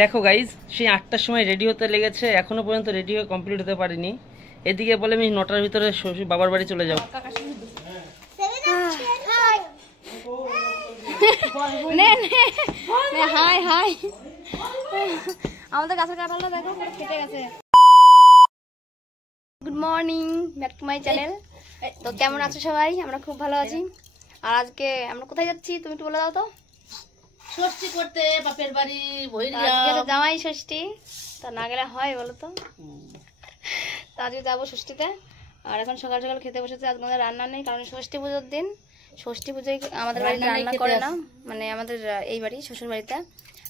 দেখো গাইজ, সেই 8টার সময় রেডি হতে লেগেছে, এখনো পর্যন্ত রেডি হয়ে কমপ্লিট হতে পারিনি। এদিকে বলে আমি 9টার ভিতরে শ্বশুর বাবার বাড়ি চলে যাবো। হাই হাই, আমাদের গাছের কাঁঠালটা দেখো কেটে গেছে। Good morning, back to my channel. তো কেমন আছো সবাই? আমরা খুব ভালো আছি। আর আজকে আমরা কোথায় যাচ্ছি তুমি একটু বলে দাও তো। ষষ্ঠী করতে বাপের বাড়ি জামাই ষষ্ঠী, তা না গেলে হয় বলো তো। তা আজকে যাবো ষষ্ঠীতে। আর এখন সকাল সকাল খেতে বসেছে। আজকে আমাদের রান্না নেই, কারণ ষষ্ঠী পুজোর দিন। ষষ্ঠী পুজোয় আমাদের বাড়িতে রান্না করে না, মানে আমাদের এই বাড়ি শ্বশুর বাড়িতে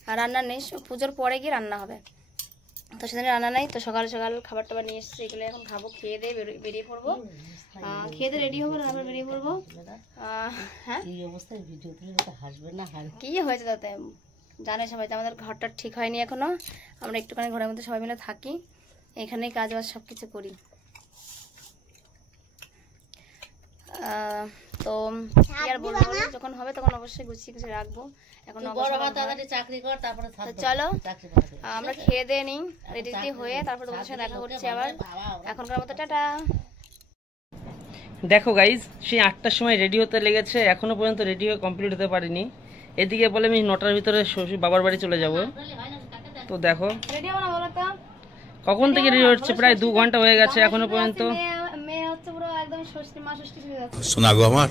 আর রান্না নেই। পুজোর পরে গিয়ে রান্না হবে, তো সেদিন রান্না নেই। তো সকাল সকাল খাবার টাবার নিয়ে এসেছি, এগুলো এখন খাবো। খেয়ে দিয়ে বেরিয়ে পড়বো, খেয়ে দিয়ে রেডি হবো, তারপর বেরিয়ে পড়বো। হ্যাঁ, এই অবস্থায় ভিডিও তুলে হাসবে না? কি হয়েছে তাতে? জানে সবাই তো আমাদের ঘরটা ঠিক হয়নি এখনো। আমরা একটুখানি ঘরের মধ্যে সবাই মিলে থাকি, এখানেই কাজ বাজ সব কিছু করি। তো কি আর বলবো, যখন হবে তখন অবশ্যই গুছিয়ে গুছিয়ে রাখবো। এখন চাকরি কর, তারপরে চলো আমরা খেয়ে দিয়ে নিই, রেডি হয়ে তারপর তোমাদের সাথে দেখা করছি আবার। এখনকার মতো টাটা। দেখো গাইজ, সেই 8টার সময় রেডি হতে লেগেছে, এখনো পর্যন্ত রেডি হয়ে কমপ্লিট হতে পারিনি। এদিকে বলে আমি 9টার ভিতরে শ্বশুর বাবার বাড়ি চলে যাব। তো দেখো কখন থেকে রেডি হচ্ছে, প্রায় 2 ঘন্টা হয়ে গেছে এখনো পর্যন্ত। শোনা গো আমার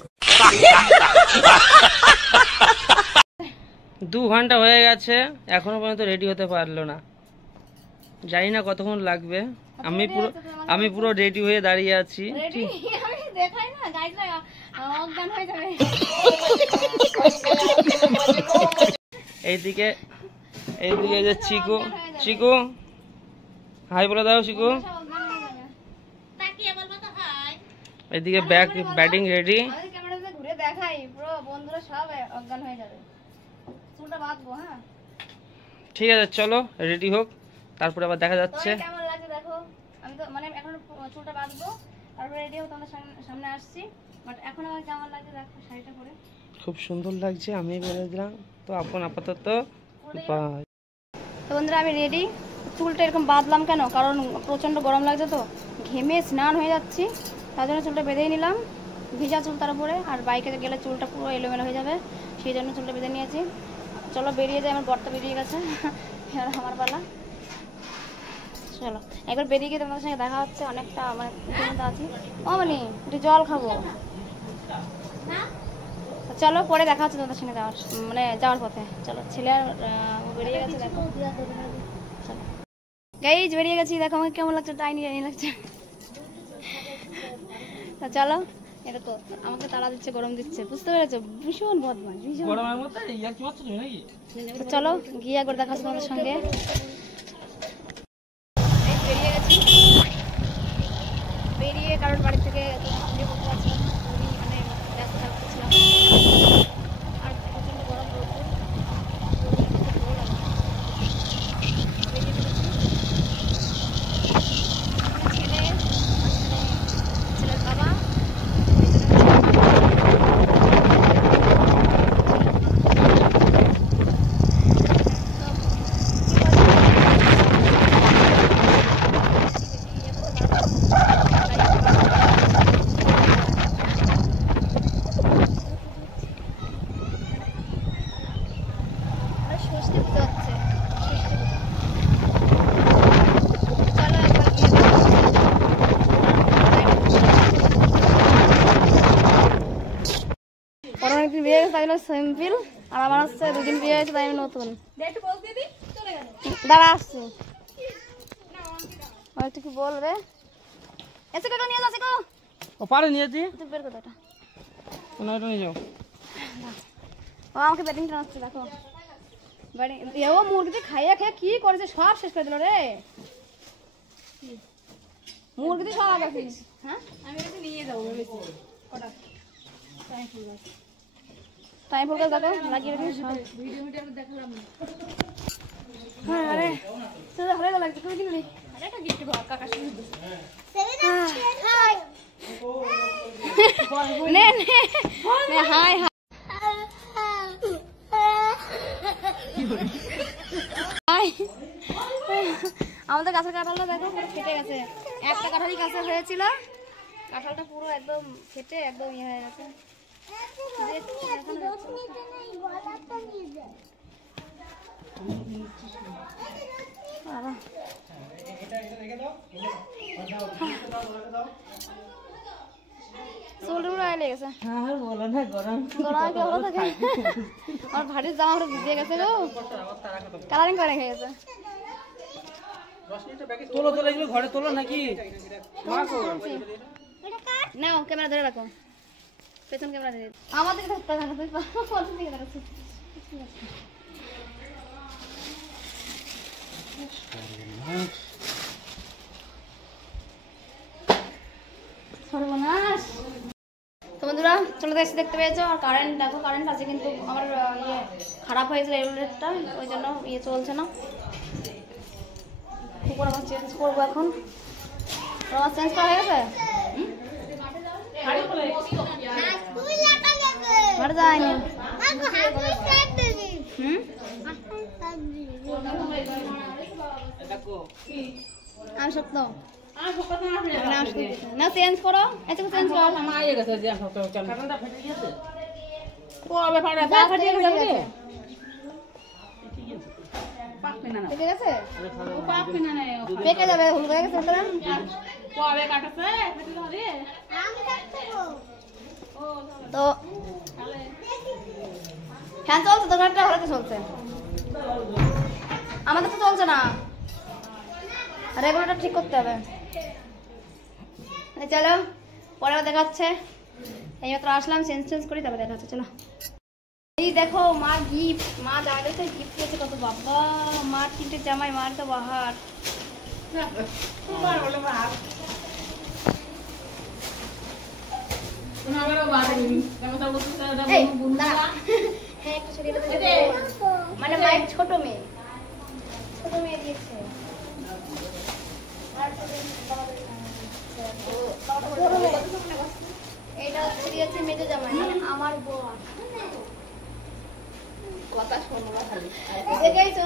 2 ঘন্টা হয়ে গেছে, এখনো পর্যন্ত রেডি হতে পারলো না। জানি না কতক্ষণ লাগবে। আমি পুরো রেডি হয়ে দাঁড়িয়ে আছি। এইদিকে যে চিকু হাই বলে দাও। চিকু এইদিকে ব্যাটিং রেডি। ঘুরে দেখাই, পুরো বন্ধুরা সব অজ্ঞান হয়ে যাবে। চুলটা বাঁধবো। হ্যাঁ ঠিক আছে, চলো রেডি হোক, তারপরে আবার দেখা যাচ্ছে। কেমন লাগছে দেখো। আমি তো মানে এখন চুলটা বাঁধবো, তারপরে রেডি হোক, তোমাদের সামনে আসছি। বাট এখন আমার কেমন লাগছে দেখো শাড়িটা পরে। খুব সুন্দর লাগছে, আমি বলে দিলাম। তো আপাতত তো বন্ধুরা আমি রেডি। চুলটা এরকম বাঁধলাম কেন, কারণ প্রচন্ড গরম লাগছে, তো ঘেমে স্নান হয়ে যাচ্ছি, তার জন্য চুলটা বেঁধেই নিলাম। ভিজা চুল তার উপরে, আর বাইকে গেলে চুলটা পুরো এলোমেলো হয়ে যাবে, সেই জন্য চুলটা বেঁধে নিয়েছি। চলো বেরিয়ে যায়, আমার বরটা বেরিয়ে গেছে, এবার আমার পালা। চলো একবার বেরিয়ে গিয়ে তোমাদের সঙ্গে দেখা হচ্ছে। অনেকটা আমার আছি। ও মানে একটু জল খাবো, চলো পরে দেখা হচ্ছে তোমাদের সঙ্গে যাওয়ার পথে। চলো ছেলে আর বেরিয়ে গেছে, দেখো। চলো গাইজ বেরিয়ে গেছি, দেখো আমাকে কেমন লাগছে, টাইনি লাগছে। চলো, এটা তো আমাকে তাড়া দিচ্ছে, গরম দিচ্ছে, বুঝতে পেরেছো? ভীষণ বদমাশ, ভীষণ। চলো গিয়ে একবার দেখা হচ্ছে তোমাদের সঙ্গে। বেরিয়ে গেছি, বেরিয়ে কারণ বাড়ি থেকে মানে ব্যস্ত থাকতেছিলাম, আর প্রচন্ড গরম রোদ। ছেলের বাবা ষষ্ঠী পুজো হচ্ছে। চলো একবার অনেকদিন বিয়ে গেছে, তাই জন্য সিম্পল। আর আমার হচ্ছে 2 দিন বিয়ে হয়েছে, তাই আমি নতুন। দাঁড়া আসছি, একটু কি বলবে? এসে কাকা নিয়ে যাচ্ছে গো, ও পারে নিয়ে দি তুই বের করে এটা নিয়ে যাও। ও আমাকে ব্যাটিং টানাচ্ছে, দেখো ব্যাটিং। ও মুরগিতে খাইয়া খেয়ে কি করেছে, সব শেষ করে দিল রে। মুরগিতে সব আগে। হ্যাঁ আমি নিয়ে যাবো টাইম ফুল গাছ দেখো লাগিয়ে রেখে দেখালাম। হ্যাঁ আরে সেটা ভালো লাগছে, তুমি কিনলি একটা গিফট কাকা শুনে নে নে হাই হাই নাই। আমাদের গাছের কাঁঠালটা দেখো পুরো ফেটে গেছে। একটা কাঁঠালই গাছে হয়েছিল, কাঁঠালটা পুরো একদম ফেটে একদম ইয়ে হয়ে গেছে। আমার ভাটির জামা পুরো ভিজে গেছে গো, কালারিং করে রেখে গেছে। তোলো তোলো, এগুলো ঘরে তোলো নাকি? নাও ক্যামেরা ধরে রাখো, পেছন ক্যামেরা ধরে। আমার দিকে থাকতে হবে না, তুই পেছন দিকে দেখাচ্ছিস। সর্বনাশ। তো বন্ধুরা চলে এসে দেখতে পেয়েছো, আর কারেন্ট দেখো, কারেন্ট আছে কিন্তু আমার ইয়ে খারাপ হয়েছিল রেগুলেটরটা, ওই জন্য ইয়ে চলছে না। কুকুর আবার চেঞ্জ করবো এখন। আমার চেঞ্জ করা হয়ে গেছে, ঘরে যায়নি। আমি সত্য না চেঞ্জ করো, এত চেঞ্জ করো। পেকে গেছে, পেকে যাবে, হলুদ হয়ে গেছে। তো ফ্যান চলছে তো, ঘরটা ঘরে চলছে, আমাদের তো চলছে না, রেগুলেটর ঠিক করতে হবে। চলো পরে দেখা হচ্ছে, এইমাত্র আসলাম, চেঞ্জ করি তারপর দেখা হচ্ছে। চলো এই দেখো মার গিফট, মা জামাইদের তো গিফট দিয়েছে কত, বাবা মার 3টে জামাই, মার তো বাহার। মানে মায়ের ছোট মেয়ে, ছোট মেয়ে দিয়েছে। এটা হচ্ছে দিয়েছে মেজো জামাই, মানে আমার বর। কথা শোনো না খালি, দেখেইছো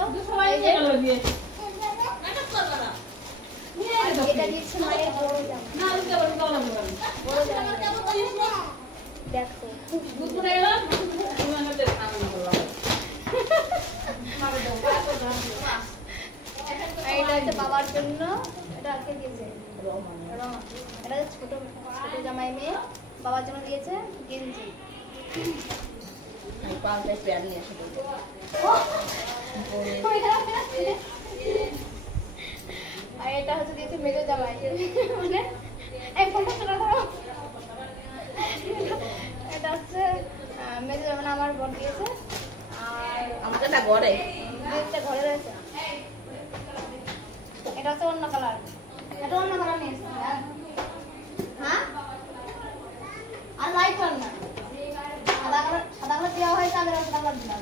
এটা দিয়েছে মায়ের বড় জামাই। বড় জামাই দেখো এটা হচ্ছে বাবার জন্য, এটা আজকে দিয়েছে এটা ছোট ছোট জামাই মেয়ে, বাবার জন্য দিয়েছে গেঞ্জি। আর এটা হচ্ছে দিয়েছে মেজো জামাই, মানে এটা হচ্ছে মেজো জামাই, মানে আমার বর দিয়েছে। আর আমাদের ঘরে ঘরে রয়েছে, এটা হচ্ছে অন্য কালার, এটা অন্য কালার নিয়েছে। হ্যাঁ আর লাইট কালার না, সাদা কালার দেওয়া হয়েছে, আমি সাদা কালার দিলাম।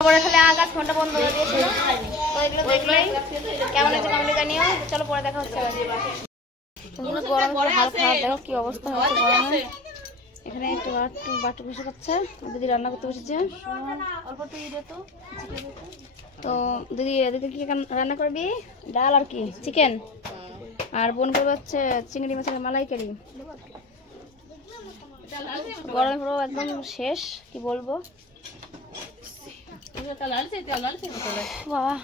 পরে খালি আকাশ ফোনটা বন্ধ করে দিয়েছিল, তো এগুলো দেখলেই কেমন আছে কমেন্টে জানিও। চলো পরে দেখা হচ্ছে। গরমে হাল খারাপ, দেখো কি অবস্থা হচ্ছে গরমে। এখানে একটু বাটু বসে করছে, দিদি রান্না করতে বসেছে। অল্প একটু দিয়ে তো, তো দিদি এদিকে কি রান্না করবি? ডাল আর কি চিকেন, আর বোন করবে হচ্ছে চিংড়ি মাছের মালাইকারি। গরমে পুরো একদম শেষ, কি বলবো বাবা,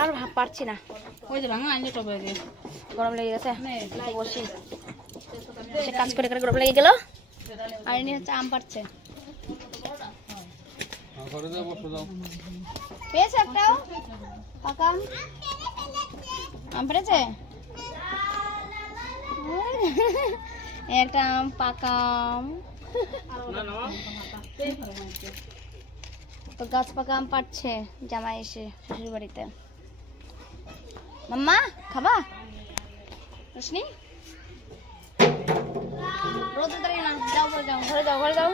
আর পারছি না, গরম লেগে গেছে। বসি সে কাজ করে করে গরম লেগে গেল। আর ইনি হচ্ছে আম পাড়ছে, পেয়েছে একটাও পাকা আম পেরেছে, একটা আম পাকা আম। তো গাছ পাকা আম পাড়ছে জামাই এসে শ্বশুর বাড়িতে। মাম্মা খাবা রোশনি? রোদ দাঁড়িয়ে না, যাও ঘরে যাও, ঘরে যাও, ঘরে যাও।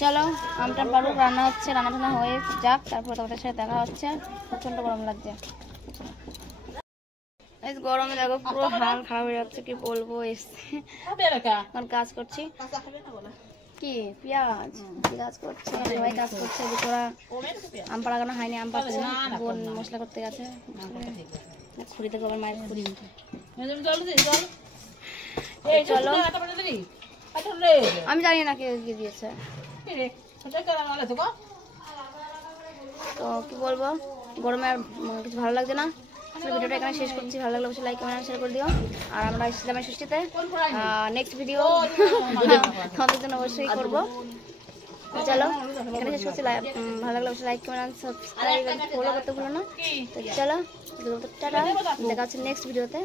চলো আমটা পারুক, রান্না হচ্ছে, রান্না টান্না হয়ে যাক, তারপর তোমাদের সাথে দেখা হচ্ছে। প্রচন্ড গরম লাগছে, গরমে দেখো পুরো হাল খারাপ হয়ে যাচ্ছে, কি বলবো। এখন কাজ করছি, কি পেঁয়াজ কি কাজ করছে সবাই কাজ করছে দুপুরা আম পাড়াগানো হয়নি আম পাচ্ছে বোন মশলা করতে গেছে খুঁড়ি থেকে আবার মায়ের খুঁড়ি চলো আমি জানি না কে দিয়েছে তো কি বলবো গরমে আর কিছু ভালো লাগছে না। ভিডিওটা এখানে শেষ করছি, ভালো লাগলে অবশ্যই লাইক কমেন্ট শেয়ার করে দিও। আর আমরা জামাই ষষ্ঠীতে নেক্সট ভিডিও তোমাদের জন্য অবশ্যই করবো। চলো এখানে শেষ করছি, ভালো লাগলে অবশ্যই লাইক কমেন্ট সাবস্ক্রাইব ফলো করতে ভুলো না। তো চলো টাটা, দেখা হচ্ছে নেক্সট ভিডিওতে।